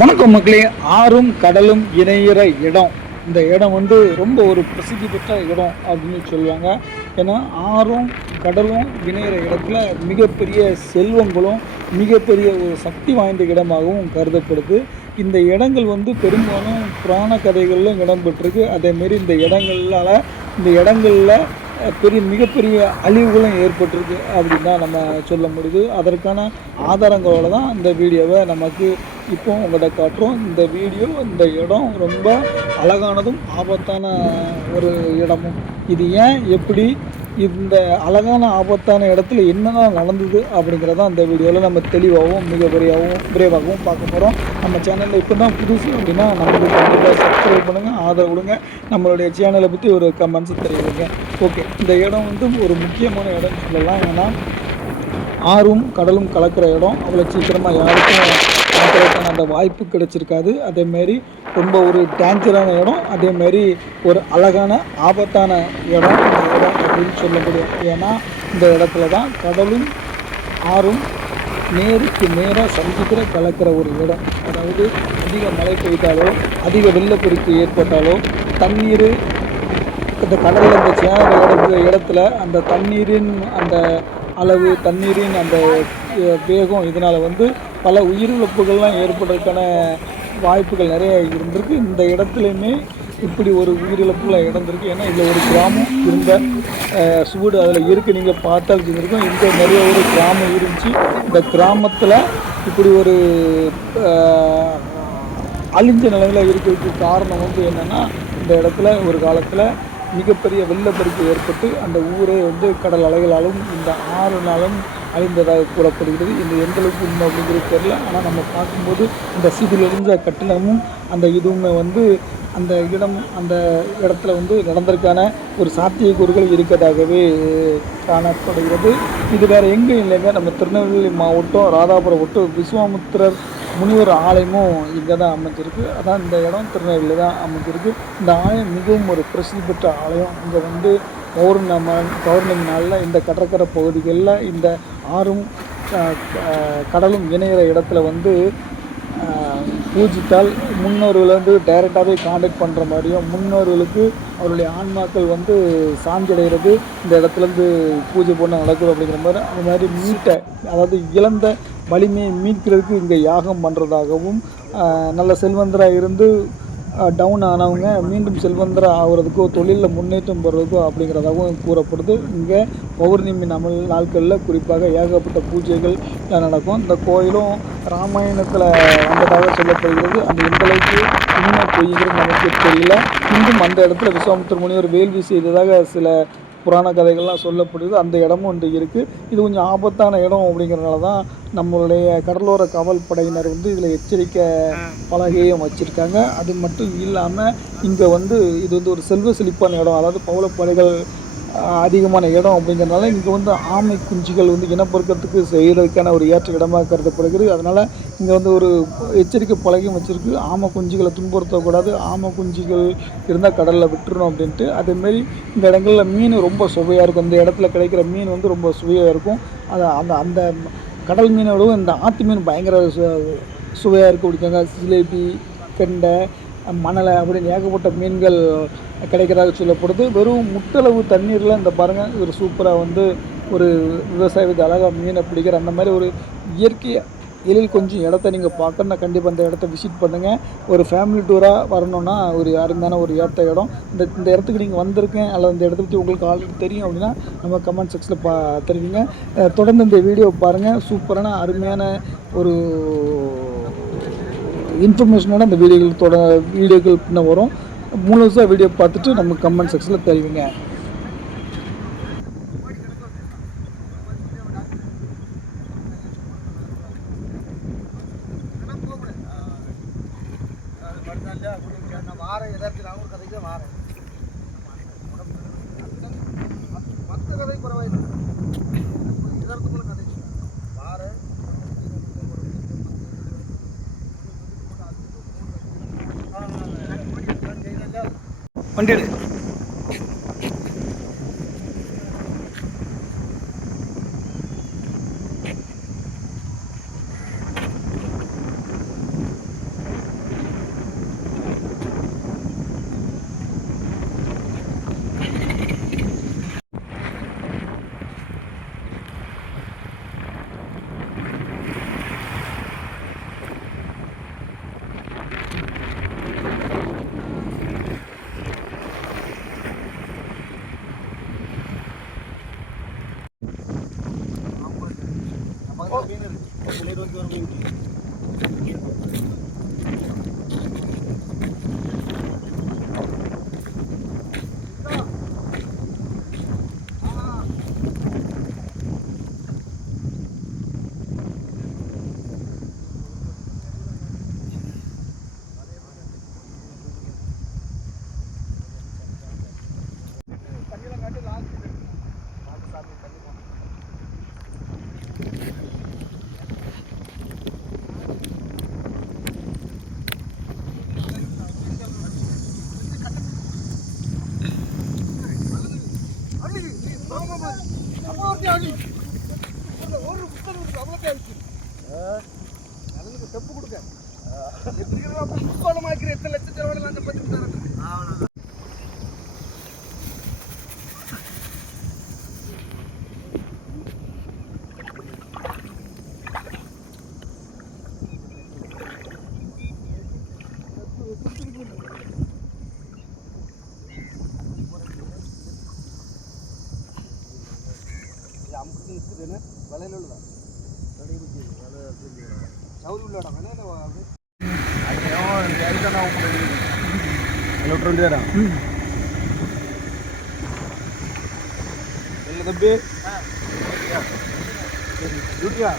வணக்கம் மக்களே. ஆறும் கடலும் இணையிற இடம். இந்த இடம் வந்து ரொம்ப ஒரு பிரசித்தி பெற்ற இடம் அப்படின்னு சொல்லுவாங்க. ஏன்னா ஆறும் கடலும் இணையிற இடத்துல மிகப்பெரிய செல்வங்களும் மிகப்பெரிய ஒரு சக்தி வாய்ந்த இடமாகவும் கருதப்படுது. இந்த இடங்கள் வந்து பெரும்பாலும் புராண கதைகளிலும் இடம் பெற்றிருக்கு. அதேமாரி இந்த இடங்களில் மிகப்பெரிய அழிவுகளும் ஏற்பட்டிருக்கு அப்படின்னு தான் நம்ம சொல்ல முடியுது. அதற்கான ஆதாரங்களோட தான் இந்த வீடியோவை நமக்கு இப்போ உங்கள்கிட்ட காட்டுறோம். இந்த இடம் ரொம்ப அழகானதும் ஆபத்தான ஒரு இடமும். இது ஏன் எப்படி இந்த அழகான ஆபத்தான இடத்துல என்னதான் நடந்தது அப்படிங்கிறதான் இந்த வீடியோவில் நம்ம தெளிவாகவும் விரைவாகவும் பார்க்க போகிறோம். நம்ம சேனலில் இப்போ தான் புதுசு அப்படின்னா நம்மளுக்கு கண்டிப்பாக சப்ஸ்கிரைப் பண்ணுங்கள், ஆதரவு கொடுங்க, நம்மளுடைய சேனலை பற்றி ஒரு கமெண்ட்ஸ் தெரிவிங்க. ஓகே, இந்த இடம் வந்து ஒரு முக்கியமான இடம்னு சொல்லலாம். ஏன்னா ஆறும் கடலும் கலக்கிற இடம். அவ்வளோ சீக்கிரமாக யாருக்கும் பார்க்குறதுக்கான அந்த வாய்ப்பு கிடைச்சிருக்காது. அதேமாரி ரொம்ப ஒரு டேஞ்சரான இடம், அதேமாரி ஒரு அழகான ஆபத்தான இடம் இந்த இடம் அப்படின்னு சொல்ல முடியும். ஏன்னா இந்த இடத்துல தான் கடலும் ஆறும் நேருக்கு நேராக சந்திக்கிற கலக்கிற ஒரு இடம். அதாவது அதிக மழை பெய்தாலோ அதிக வெள்ளப்பெருக்கு ஏற்பட்டாலோ தண்ணீர் இந்த கடலில் இந்த சேனல் இடத்துல அந்த தண்ணீரின் அந்த அளவு, தண்ணீரின் அந்த வேகம், இதனால் வந்து பல உயிரிழப்புகள்லாம் ஏற்படுறதுக்கான வாய்ப்புகள் நிறைய இருந்திருக்கு. இந்த இடத்துலையுமே இப்படி ஒரு உயிரிழப்புலாம் இடந்திருக்கு. ஏன்னா இதில் ஒரு கிராமம் இருந்த சூடு அதில் இருக்குது, நீங்கள் பார்த்தால் இருந்திருக்கும். இங்கே நிறைய ஒரு கிராமம் இருந்துச்சு. இந்த கிராமத்தில் இப்படி ஒரு அழிஞ்ச நிலையில் இருக்கிறதுக்கு காரணம் வந்து என்னென்னா, இந்த இடத்துல ஒரு காலத்தில் மிகப்பெரிய வெள்ளப்பெருக்கு ஏற்பட்டு அந்த ஊரே வந்து கடல் அலைகளாலும் இந்த ஆறுனாலும் அழிந்ததாக கூறப்படுகிறது. இந்த எந்த அளவுக்கு உண்மை அப்படிங்கிறது தெரியல. ஆனால் நம்ம பார்க்கும்போது இந்த சிதிலிருந்த கட்டிடமும் அந்த இதுவுமே வந்து அந்த இடத்துல வந்து நடந்ததற்கான ஒரு சாத்தியக்கூறுகள் இருக்கதாகவே காணப்படுகிறது. இது வேறு எங்கேயும் இல்லைங்க, நம்ம திருநெல்வேலி மாவட்டம் ராதாபுரம் வட்டம் விஸ்வாமித்திரர் முனிவர் ஆலயமும் இங்கே தான் அமைஞ்சிருக்கு. அதான் இந்த இடம் திருநெல்வேலியில் தான் அமைஞ்சிருக்கு. இந்த ஆலயம் மிகவும் ஒரு பிரசித்தி பெற்ற ஆலயம். இங்கே வந்து பௌர்ணமி நாளில் இந்த கடற்கரை பகுதிகளில் இந்த ஆறும் கடலும் இணையிற இடத்துல வந்து பூஜித்தால் முன்னோர்கள் வந்து டைரெக்டாகவே காண்டாக்ட் பண்ணுற மாதிரியும், முன்னோர்களுக்கு அவருடைய ஆன்மாக்கள் வந்து சாஞ்சடைகிறது இந்த இடத்துலேருந்து பூஜை பண்ண நடக்கும் அப்படிங்கிற மாதிரி, அந்த மாதிரி அதாவது இழந்த வலிமையை மீட்கிறதுக்கு இங்கே யாகம் பண்ணுறதாகவும், நல்ல செல்வந்தராக இருந்து டவுன் ஆனவங்க மீண்டும் செல்வந்தராக ஆகிறதுக்கோ தொழிலில் முன்னேற்றம் பெறுறதுக்கோ அப்படிங்கிறதாகவும் கூறப்படுது. இங்கே பௌர்ணமி நாட்களில் குறிப்பாக ஏகப்பட்ட பூஜைகள் நடக்கும். இந்த கோயிலும் ராமாயணத்தில் வந்ததாக சொல்லப்படுகிறது. அந்த எந்தளவுக்கு உண்மை பொய்கிறது நமக்கு தெரியல. இன்னும் அந்த இடத்துல விஸ்வாமித்திர முனிவர் வேள்வி செய்ததாக சில புராண கதைகள்லாம் சொல்லப்படுது. அந்த இடமும் ஒன்று இருக்குது. இது கொஞ்சம் ஆபத்தான இடம் அப்படிங்கிறனால தான் நம்மளுடைய கடலோர காவல் படையினர் வந்து இதில் எச்சரிக்கை பலகையும் வச்சுருக்காங்க. அது மட்டும் இல்லாமல் இங்கே வந்து இது வந்து ஒரு செல்வ செழிப்பான இடம், அதாவது பவளப்பாறைகள் அதிகமான இடம் அப்படிங்கிறனால இங்கே வந்து ஆமை குஞ்சுகள் வந்து இனப்பெருக்கத்துக்கு செய்கிறதுக்கான ஒரு ஏற்ற இடமாக கருதப்படுகிறது. அதனால் இங்கே வந்து ஒரு எச்சரிக்கை பலகையும் வச்சுருக்கு. ஆமை குஞ்சுகளை துன்புறுத்தக்கூடாது, ஆமை குஞ்சுகள் இருந்தால் கடலில் விட்டுறணும் அப்படின்ட்டு. அதேமாரி இந்த இடங்களில் மீன் ரொம்ப சுவையாக இருக்கும். இந்த இடத்துல கிடைக்கிற மீன் வந்து ரொம்ப சுவையாக இருக்கும். அந்த அந்த கடல் மீனை விடவும் இந்த ஆற்று மீன் பயங்கர சுவையாக இருக்கும் அப்படிங்காங்க. ஜிலேபி, கெண்டை, மணலை அப்படின்னு ஏகப்பட்ட மீன்கள் கிடைக்கிறதாக சொல்லப்படுது. வெறும் முட்டளவு தண்ணீரில் இந்த பாருங்கள், ஒரு சூப்பராக வந்து ஒரு விவசாயத்துக்கு அழகாக மீனை பிடிக்கிற அந்த மாதிரி ஒரு இயற்கை எழில் கொஞ்சம் இடத்த நீங்கள் பார்க்கணுன்னா கண்டிப்பாக இந்த இடத்த விசிட் பண்ணுங்கள். ஒரு ஃபேமிலி டூராக வரணுன்னா ஒரு அருமையான ஒரு ஏற்ற இடம். இந்த இடத்துக்கு நீங்கள் வந்திருக்கேன் அல்லது இந்த இடத்த பற்றி உங்களுக்கு ஆல்ரெடி தெரியும் அப்படின்னா நம்ம கமெண்ட் செக்ஷனில் தெரிவிங்க. தொடர்ந்து இந்த வீடியோ பாருங்கள். சூப்பரான அருமையான ஒரு இன்ஃபர்மேஷனோட அந்த வீடியோக்கள் பின்ன வரும். முழுசாக வீடியோ பார்த்துட்டு நம்ம கமெண்ட் செக்ஷனில் தெரிவிங்க. வண்டி எடு. தப்பு கொடுக்க புஷ்பாலமாக்கிற எத்தனை லட்சம் செலவாடு அந்த பத்தி தரேன். அமுக்கு இருக்குதுன்னு விலையில உள்ளதா சவுதி உள்ள இடம் கிலோமீட்டர் தரம் இல்லை தம்பி டியூட்டியா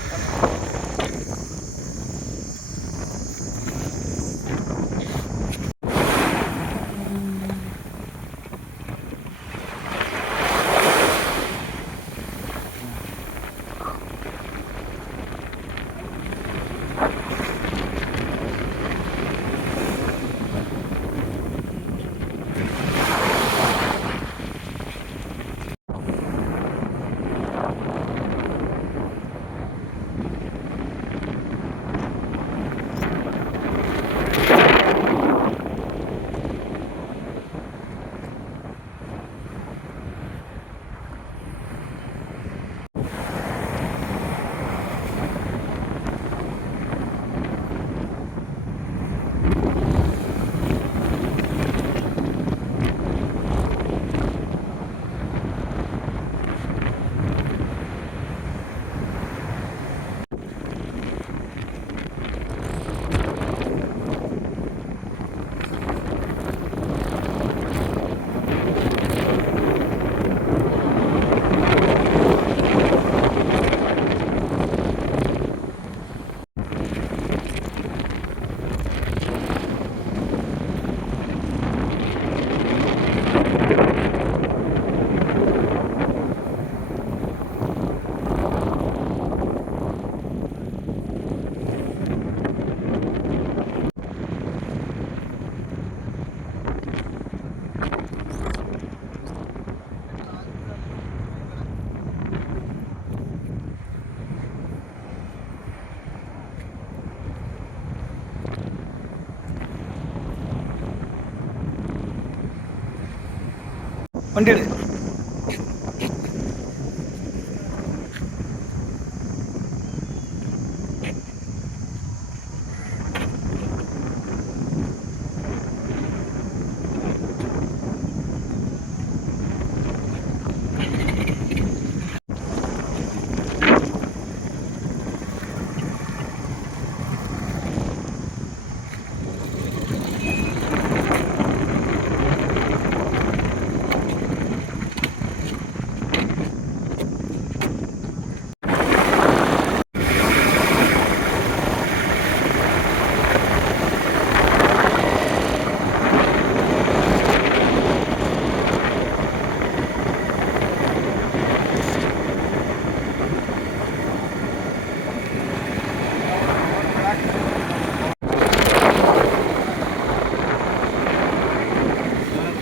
வண்டி எடு.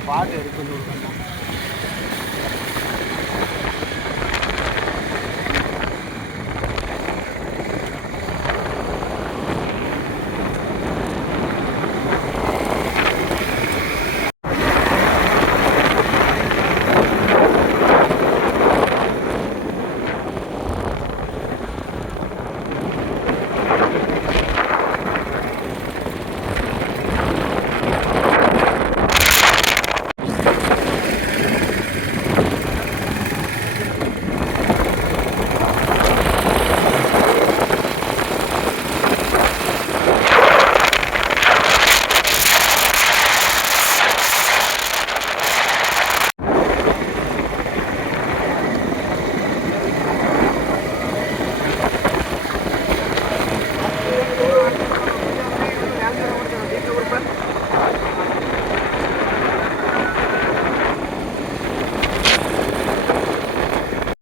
பாட்டு எடுக்கணும்.